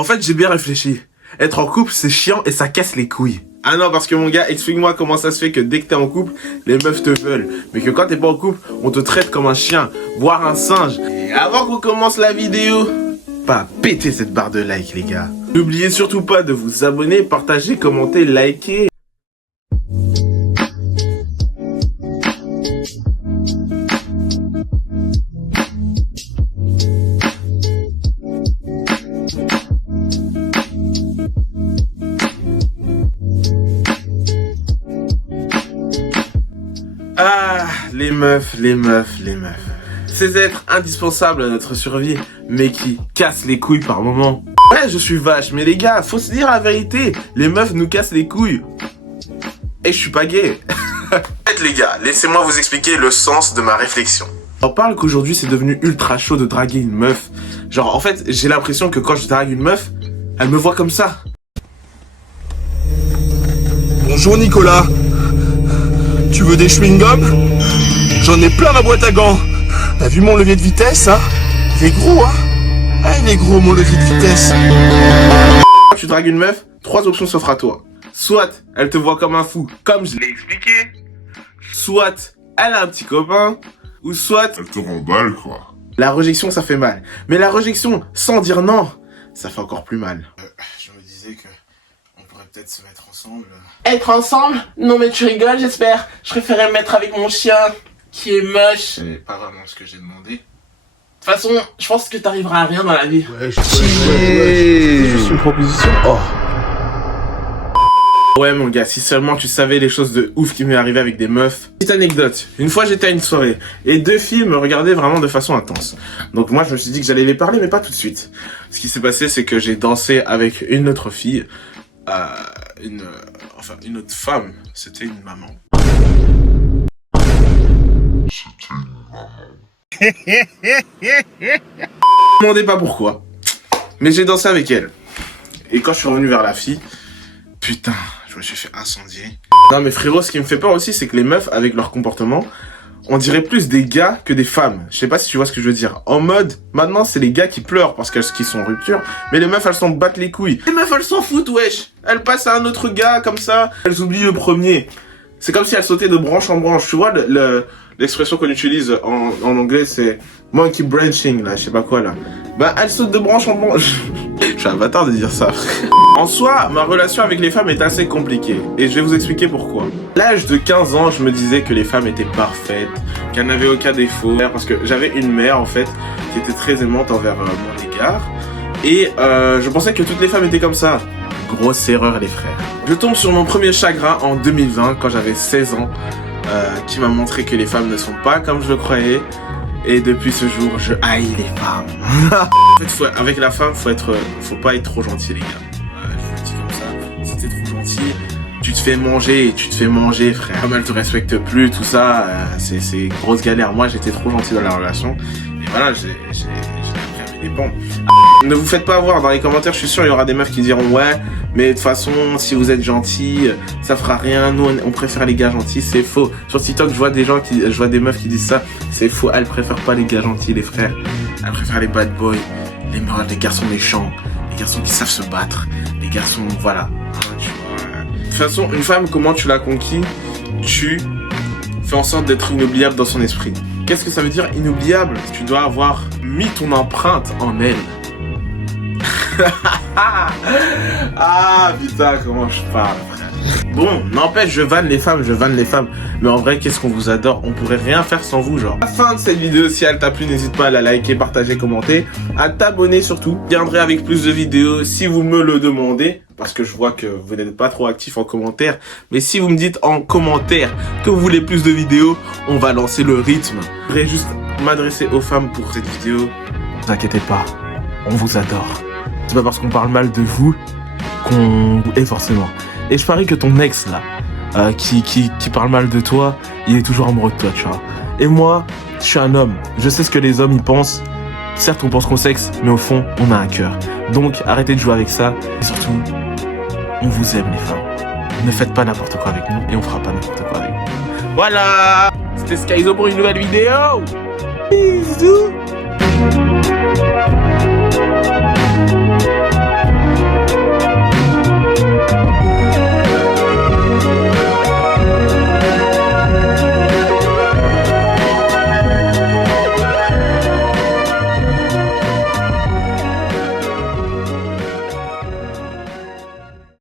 En fait, j'ai bien réfléchi. Être en couple, c'est chiant et ça casse les couilles. Ah non, parce que mon gars, explique-moi comment ça se fait que dès que t'es en couple, les meufs te veulent. Mais que quand t'es pas en couple, on te traite comme un chien, voire un singe. Et avant qu'on commence la vidéo, pas péter cette barre de like, les gars. N'oubliez surtout pas de vous abonner, partager, commenter, liker. Ah, les meufs. Ces êtres indispensables à notre survie, mais qui cassent les couilles par moments. Ouais, je suis vache, mais les gars, faut se dire la vérité. Les meufs nous cassent les couilles. Et je suis pas gay. Les gars, laissez-moi vous expliquer le sens de ma réflexion. On parle qu'aujourd'hui c'est devenu ultra chaud de draguer une meuf. Genre, en fait, j'ai l'impression que quand je drague une meuf, elle me voit comme ça. Bonjour Nicolas. Tu veux des chewing-gums? J'en ai plein ma boîte à gants. T'as vu mon levier de vitesse, hein? Il est gros, hein? Ah, il est gros mon levier de vitesse. Quand tu dragues une meuf, 3 options s'offrent à toi. Soit elle te voit comme un fou, comme je l'ai expliqué. Soit elle a un petit copain. Ou soit elle te remballe, quoi. La rejection, ça fait mal. Mais la rejection, sans dire non, ça fait encore plus mal. Je me disais que on pourrait peut-être se mettre ensemble. Être ensemble? Non mais tu rigoles, j'espère. Je préférais me mettre avec mon chien, qui est moche. C'est pas vraiment ce que j'ai demandé. De toute façon, je pense que t'arriveras à rien dans la vie. Ouais, C'est juste une proposition. Oh. Ouais mon gars, si seulement tu savais les choses de ouf qui m'est arrivé avec des meufs. Petite anecdote, une fois j'étais à une soirée et 2 filles me regardaient vraiment de façon intense. Donc moi je me suis dit que j'allais les parler mais pas tout de suite. Ce qui s'est passé c'est que j'ai dansé avec une autre fille, une autre femme, c'était une maman. Ne me demandez pas pourquoi, mais j'ai dansé avec elle. Et quand je suis revenu vers la fille, putain, je me suis fait incendier. Non mais frérot, ce qui me fait peur aussi, c'est que les meufs, avec leur comportement, on dirait plus des gars que des femmes. Je sais pas si tu vois ce que je veux dire. En mode, maintenant c'est les gars qui pleurent parce qu'ils sont en rupture, mais les meufs elles s'en battent les couilles. Les meufs elles s'en foutent, wesh. Elles passent à un autre gars comme ça, elles oublient le premier. C'est comme si elles sautaient de branche en branche. Tu vois l'expression qu'on utilise en anglais, c'est monkey branching là, je sais pas quoi là. Bah elles sautent de branche en branche. Je suis un bâtard de dire ça. En soi, ma relation avec les femmes est assez compliquée. Et je vais vous expliquer pourquoi. À l'âge de 15 ans, je me disais que les femmes étaient parfaites, qu'elles n'avaient aucun défaut. Parce que j'avais une mère, en fait, qui était très aimante envers mon égard. Et je pensais que toutes les femmes étaient comme ça. Grosse erreur, les frères. Je tombe sur mon premier chagrin en 2020, quand j'avais 16 ans, qui m'a montré que les femmes ne sont pas comme je le croyais. Et depuis ce jour, je haïs les femmes. En fait, avec la femme, faut pas être trop gentil, les gars. Je vous le dis comme ça. Si t'es trop gentil, tu te fais manger, frère. Comme elle te respecte plus, tout ça, c'est grosse galère. Moi, j'étais trop gentil dans la relation. Et voilà, j'ai appris à mes dépens. Ne vous faites pas avoir dans les commentaires, je suis sûr il y aura des meufs qui diront ouais, mais de toute façon si vous êtes gentil, ça fera rien, nous on préfère les gars gentils, c'est faux. Sur TikTok je vois des meufs qui disent ça, c'est faux, elles préfèrent pas les gars gentils les frères, elles préfèrent les bad boys, les garçons méchants, les garçons qui savent se battre, les garçons voilà. De toute façon une femme comment tu l'as conquis, tu fais en sorte d'être inoubliable dans son esprit. Qu'est-ce que ça veut dire inoubliable? Tu dois avoir mis ton empreinte en elle. Ah putain comment je parle frère. Bon n'empêche je vanne les femmes. Mais en vrai qu'est-ce qu'on vous adore. On pourrait rien faire sans vous genre. À la fin de cette vidéo si elle t'a plu n'hésite pas à la liker, partager, commenter, à t'abonner surtout. Je viendrai avec plus de vidéos si vous me le demandez. Parce que je vois que vous n'êtes pas trop actifs en commentaire. Mais si vous me dites en commentaire que vous voulez plus de vidéos, on va lancer le rythme. Je voudrais juste m'adresser aux femmes pour cette vidéo. Ne vous inquiétez pas, on vous adore. C'est pas parce qu'on parle mal de vous qu'on... Et forcément. Et je parie que ton ex là, qui parle mal de toi, il est toujours amoureux de toi, tu vois. Et moi, je suis un homme. Je sais ce que les hommes y pensent. Certes, on pense qu'on sexe, mais au fond, on a un cœur. Donc, arrêtez de jouer avec ça. Et surtout, on vous aime les femmes. Ne faites pas n'importe quoi avec nous et on fera pas n'importe quoi avec vous. Voilà. C'était Skyzo pour une nouvelle vidéo. Bisous.